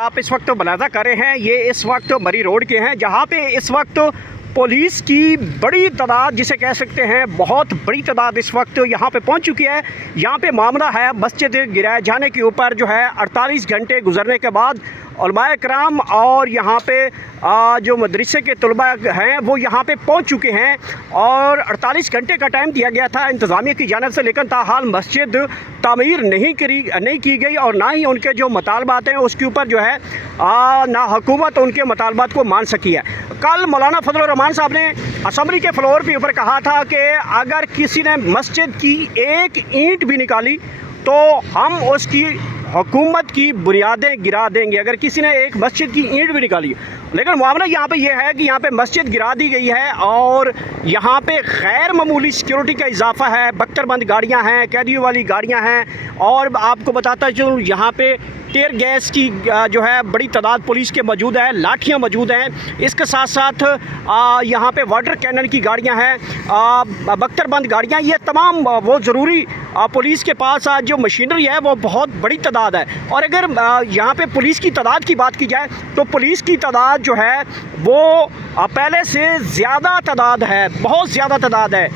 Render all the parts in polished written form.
आप इस वक्त मुलाजा कर रहे हैं ये इस वक्त मरी रोड के हैं, जहां पे इस वक्त पुलिस की बड़ी तादाद, जिसे कह सकते हैं बहुत बड़ी तादाद इस वक्त यहां पे पहुंच चुकी है। यहां पे मामला है मस्जिद गिराए जाने के ऊपर जो है 48 घंटे गुजरने के बाद उलमाए कराम और यहाँ पे जो मदरसे के तलबा हैं वो यहाँ पे पहुँच चुके हैं और 48 घंटे का टाइम दिया गया था इंतज़ामिया की जानिब से, लेकिन ताहाल मस्जिद तामीर नहीं की गई और ना ही उनके जो मुतालबात हैं उसके ऊपर जो है ना हुकूमत उनके मुतालबात को मान सकी है। कल मौलाना फजल रहमान साहब ने असम्बली के फ्लोर के ऊपर कहा था कि अगर किसी ने मस्जिद की एक ईंट भी निकाली तो हम उसकी हुकूमत की बुनियादें गिरा देंगे, अगर किसी ने एक मस्जिद की ईंट भी निकाली। लेकिन मामला यहाँ पे ये है कि यहाँ पे मस्जिद गिरा दी गई है और यहाँ पे गैर मामूली सिक्योरिटी का इजाफा है, बख्तरबंद गाड़ियाँ हैं, कैदियों वाली गाड़ियाँ हैं और आपको बताता चलूँ यहाँ पे टेयर गैस की जो है बड़ी तादाद पुलिस के मौजूद है, लाठियाँ मौजूद हैं। इसके साथ साथ यहाँ पे वाटर कैनन की गाड़ियाँ हैं, बख्तरबंद गाड़ियाँ, ये तमाम वो ज़रूरी पुलिस के पास आज जो मशीनरी है वो बहुत बड़ी तादाद है। और अगर यहाँ पे पुलिस की तादाद की बात की जाए तो पुलिस की तादाद जो है वो पहले से ज़्यादा तादाद है, बहुत ज़्यादा तादाद है।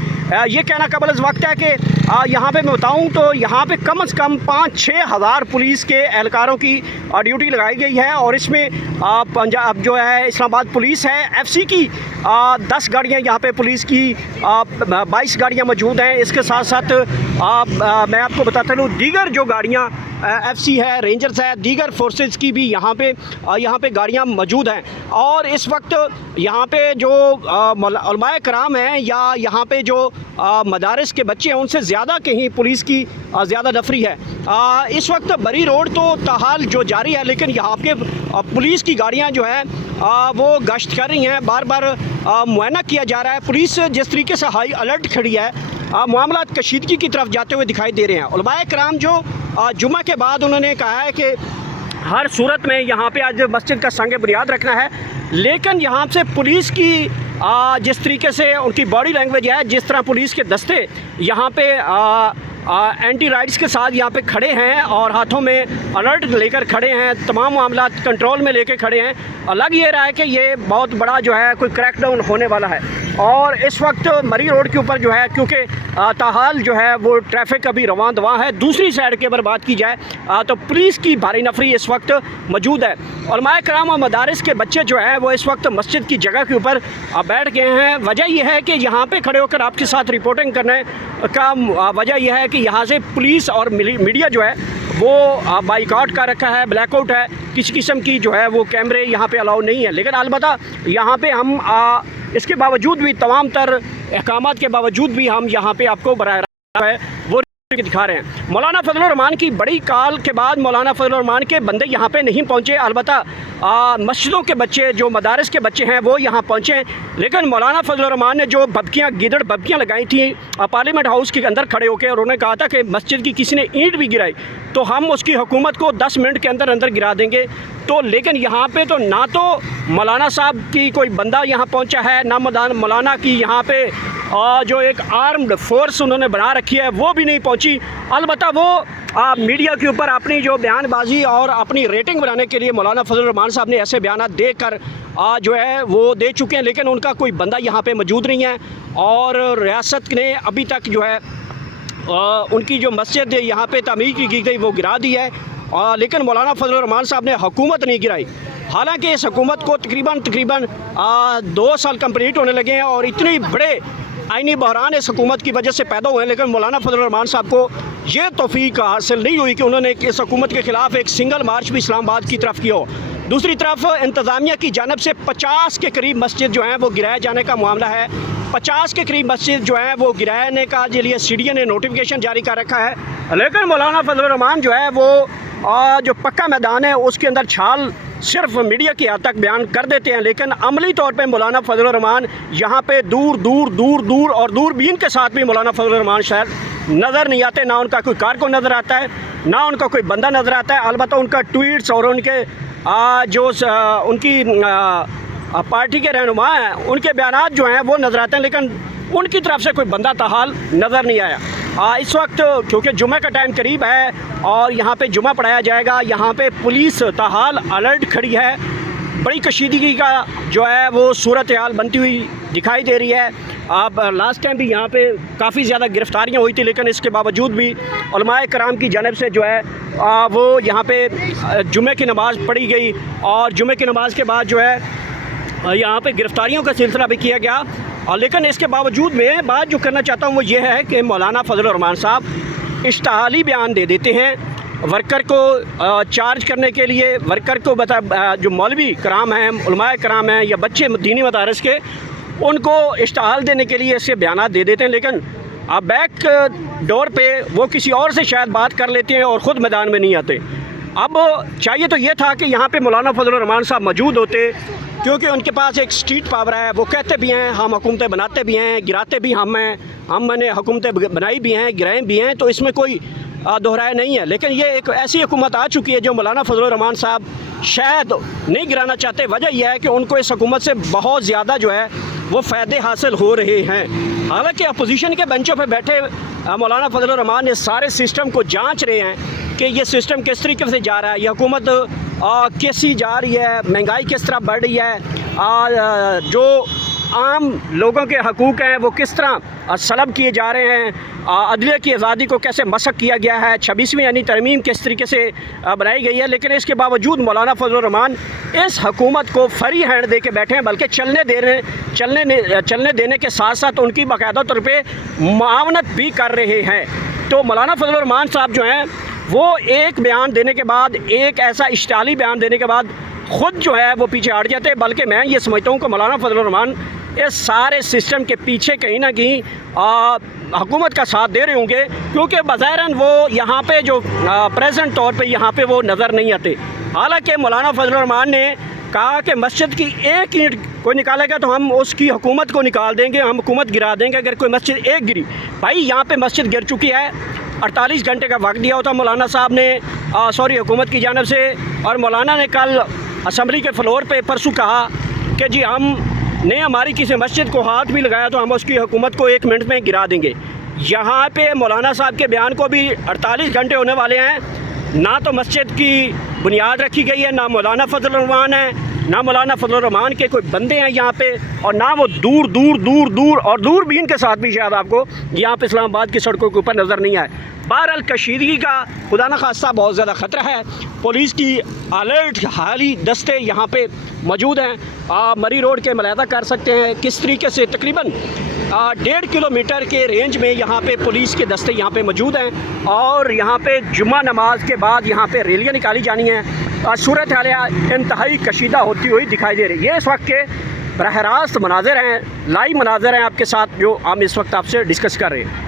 ये कहना कबल इस वक्त है कि यहाँ पे मैं बताऊँ तो यहाँ पे कम से कम 5-6 हज़ार पुलिस के एहलकारों की ड्यूटी लगाई गई है और इसमें पंजाब जो है इस्लामाबाद पुलिस है, FC की 10 गाड़ियाँ यहाँ पे पुलिस की 22 गाड़ियाँ मौजूद हैं। इसके साथ साथ मैं आपको बताता हूँ दीगर जो गाड़ियाँ FC है, रेंजर्स है, दीगर फोर्सेस की भी यहाँ पे गाड़ियाँ मौजूद हैं। और इस वक्त यहाँ पे जो उलमाए कराम हैं या यहाँ पे जो मदारिस के बच्चे हैं उनसे ज़्यादा कहीं पुलिस की ज़्यादा नफरी है। इस वक्त बरी रोड तो ताहाल जो जारी है, लेकिन यहाँ पे पुलिस की गाड़ियाँ जो है वो गश्त कर रही हैं, बार बार मुआयना किया जा रहा है। पुलिस जिस तरीके से हाई अलर्ट खड़ी है, मामला कशीदगी की तरफ जाते हुए दिखाई दे रहे हैं। उलमाए कराम जो जुमा के बाद उन्होंने कहा है कि हर सूरत में यहाँ पे आज मस्जिद का संग बुनियाद रखना है, लेकिन यहाँ से पुलिस की जिस तरीके से उनकी बॉडी लैंग्वेज है, जिस तरह पुलिस के दस्ते यहाँ पे एंटी राइट्स के साथ यहाँ पे खड़े हैं और हाथों में अलर्ट लेकर खड़े हैं, तमाम मामला कंट्रोल में लेके खड़े हैं, लग ये रहा है कि ये बहुत बड़ा जो है कोई क्रैकडाउन होने वाला है। और इस वक्त मरी रोड के ऊपर जो है क्योंकि ताहाल जो है वो ट्रैफिक अभी रवां दवा है, दूसरी साइड की अगर बात की जाए तो पुलिस की भारी नफरी इस वक्त मौजूद है। उलमाए कराम और मदारिस के बच्चे जो हैं वो इस वक्त मस्जिद की जगह के ऊपर बैठ गए हैं। वजह यह है कि यहाँ पे खड़े होकर आपके साथ रिपोर्टिंग करने का वजह यह है कि यहाँ से पुलिस और मीडिया जो है वो बाइकआउट कर रखा है, ब्लैकआउट है, किसी किस्म की जो है वो कैमरे यहाँ पे अलाउ नहीं है। लेकिन अलबत्ता यहाँ पे हम इसके बावजूद भी तमाम तर अहकामात के बावजूद भी हम यहाँ पे आपको बराह रास्त है वो दिखा रहे हैं। मौलाना फजल रहमान की बड़ी कॉल के बाद मौलाना फजल रहमान के बंदे यहाँ पे नहीं पहुँचे, अलबत्ता मस्जिदों के बच्चे जो मदारिस के बच्चे हैं वो यहाँ पहुँचे। लेकिन मौलाना फजल रहमान ने जो गिदड़ भभकियाँ लगाई थी पार्लियामेंट हाउस के अंदर खड़े होकर, और उन्होंने कहा था कि मस्जिद की किसी ने ईंट भी गिराई तो हम उसकी हुकूमत को 10 मिनट के अंदर अंदर गिरा देंगे। तो लेकिन यहाँ पे तो ना तो मौलाना साहब की कोई बंदा यहाँ पहुँचा है, ना मौलाना की यहाँ पे जो एक आर्म्ड फोर्स उन्होंने बना रखी है वो भी नहीं पहुंची। अलबत्ता वो मीडिया के ऊपर अपनी जो बयानबाजी और अपनी रेटिंग बनाने के लिए मौलाना फजल रहमान साहब ने ऐसे बयान देकर जो है वो दे चुके हैं, लेकिन उनका कोई बंदा यहाँ पे मौजूद नहीं है। और रियासत ने अभी तक जो है उनकी जो मस्जिद यहाँ पे तामीर की गई वो गिरा दी है, लेकिन मौलाना फजल रहमान साहब ने हुकूमत नहीं गिराई। हालांकि इस हुकूमत को तकरीबन 2 साल कंप्लीट होने लगे हैं और इतने बड़े आईनी बहरान इस हुकूमत की वजह से पैदा हुए हैं, लेकिन मौलाना फजल रहमान साहब को ये तौफीक हासिल नहीं हुई कि उन्होंने इस हुकूमत के ख़िलाफ़ एक सिंगल मार्च भी इस्लामाबाद की तरफ किया हो। दूसरी तरफ इंतज़ामिया की जानब से 50 के करीब मस्जिद जो हैं वो गिराए जाने का मामला है। 50 के करीब मस्जिद जो हैं वो गिराने का के लिए CDA ने नोटिफिकेशन जारी कर रखा है, लेकिन मौलाना फजल रहमान जो है वो जो पक्का मैदान है उसके अंदर छाल सिर्फ मीडिया की हद तक बयान कर देते हैं, लेकिन अमली तौर पे मौलाना फजल रहमान यहाँ पे दूर और दूरबीन के साथ भी मौलाना फजल रहमान शायद नज़र नहीं आते। ना उनका कोई कारकुन नज़र आता है, ना उनका कोई बंदा नज़र आता है। अलबत्ता उनका ट्वीट्स और उनके जो उनकी पार्टी के रहनुमा हैं उनके बयानात जो हैं वो नज़र आते हैं, लेकिन उनकी तरफ से कोई बंदा ताहाल नज़र नहीं आया। इस वक्त क्योंकि जुमे का टाइम करीब है और यहाँ पे जुमा पढ़ाया जाएगा, यहाँ पे पुलिस ताहाल अलर्ट खड़ी है। बड़ी कशीदगी का जो है वो सूरत हाल बनती हुई दिखाई दे रही है। अब लास्ट टाइम भी यहाँ पे काफ़ी ज़्यादा गिरफ़्तारियाँ हुई थी, लेकिन इसके बावजूद भी उलमाए कराम की जानिब से जो है वो यहाँ पे जुमे की नमाज़ पढ़ी गई और जुमे की नमाज़ के बाद जो है यहाँ पे गिरफ़्तारियों का सिलसिला भी किया गया। और लेकिन इसके बावजूद मैं बात जो करना चाहता हूँ वो ये है कि मौलाना फजल रहमान साहब इश्तिहाली बयान दे देते हैं वर्कर को चार्ज करने के लिए। वर्कर को जो मौलवी कराम हैं, उलमाए कराम हैं या बच्चे दीनी मदारस के, उनको इश्तिहाल देने के लिए ऐसे बयान दे देते हैं, लेकिन अब बैक डोर पे वो किसी और से शायद बात कर लेते हैं और ख़ुद मैदान में नहीं आते। अब चाहिए तो ये था कि यहाँ पे मौलाना फजल रहमान साहब मौजूद होते, क्योंकि उनके पास एक स्ट्रीट पावर है। वो कहते भी हैं हम हुकूमतें बनाते भी हैं, गिराते भी हम हैं, हमने हुकूमतें बनाई भी हैं, गिराएँ भी हैं, तो इसमें कोई दोहराया नहीं है। लेकिन ये एक ऐसी हुकूमत आ चुकी है जो मौलाना फजल रहमान साहब शायद नहीं गिराना चाहते। वजह यह है कि उनको इस हुकूमत से बहुत ज़्यादा जो है वो फ़ायदे हासिल हो रहे हैं। हालांकि अपोजिशन के बेंचों पे बैठे मौलाना फजल रहमान इस सारे सिस्टम को जांच रहे हैं कि ये सिस्टम किस तरीके से जा रहा है, ये हुकूमत कैसी जा रही है, महंगाई किस तरह बढ़ रही है, जो आम लोगों के हकूक़ हैं वो किस तरह सलब किए जा रहे हैं, अदलिया की आज़ादी को कैसे मसक किया गया है, 26वीं यानी तरमीम किस तरीके से बनाई गई है। लेकिन इसके बावजूद मौलाना फजल रहमान इस हुकूमत को फ्री हैंड दे के बैठे हैं, बल्कि चलने देने के साथ साथ उनकी बाकायदा तौर पे मुआवनत भी कर रहे हैं। तो मौलाना फजल रहमान साहब जो हैं वो एक बयान देने के बाद, एक ऐसा इश्तिहाली बयान देने के बाद ख़ुद जो है वो पीछे हट जाते हैं। बल्कि मैं ये समझता हूँ कि मौलाना फजल रहमान इस सारे सिस्टम के पीछे कहीं ना कहीं हुकूमत का साथ दे रहे होंगे, क्योंकि बज़ाहिरन वो यहाँ पे जो प्रेजेंट तौर पे यहाँ पे वो नज़र नहीं आते। हालांकि मौलाना फजल रहमान ने कहा कि मस्जिद की एक ईंट कोई निकालेगा तो हम उसकी हुकूमत को निकाल देंगे, हम हुकूमत गिरा देंगे अगर कोई मस्जिद एक गिरी। भाई यहाँ पे मस्जिद गिर चुकी है, 48 घंटे का वक्त दिया होता मौलाना साहब ने हुकूमत की जानिब से, और मौलाना ने कल असम्बली के फ्लोर पे परसों कहा कि जी हमने हमारी किसी मस्जिद को हाथ भी लगाया तो हम उसकी हुकूमत को 1 मिनट में गिरा देंगे। यहाँ पे मौलाना साहब के बयान को भी 48 घंटे होने वाले हैं, ना तो मस्जिद की बुनियाद रखी गई है, ना मौलाना फजल रहमान है, ना मौलाना फजल रहमान के कोई बंदे हैं यहाँ पे, और ना वो दूर और दूरबीन के साथ भी शायद आपको यहाँ पे इस्लामाबाद की सड़कों के ऊपर नज़र नहीं आए। बहरहाल कशीदगी का खुदा न खास्ता बहुत ज़्यादा ख़तरा है। पुलिस की अलर्ट हाली दस्ते यहाँ पे मौजूद हैं। मरी रोड के मलादा कर सकते हैं किस तरीके से तकरीबन 1.5 किलोमीटर के रेंज में यहाँ पे पुलिस के दस्ते यहाँ पे मौजूद हैं, और यहाँ पे जुम्मा नमाज के बाद यहाँ पे रैलियाँ निकाली जानी हैं। सूरत हाल इंतहाई कशीदा होती हुई दिखाई दे रही है। इस वक्त के बरह रास्त मनाज़र हैं, लाइव मनाज़र हैं आपके साथ जो हम इस वक्त आपसे डिस्कस कर रहे हैं।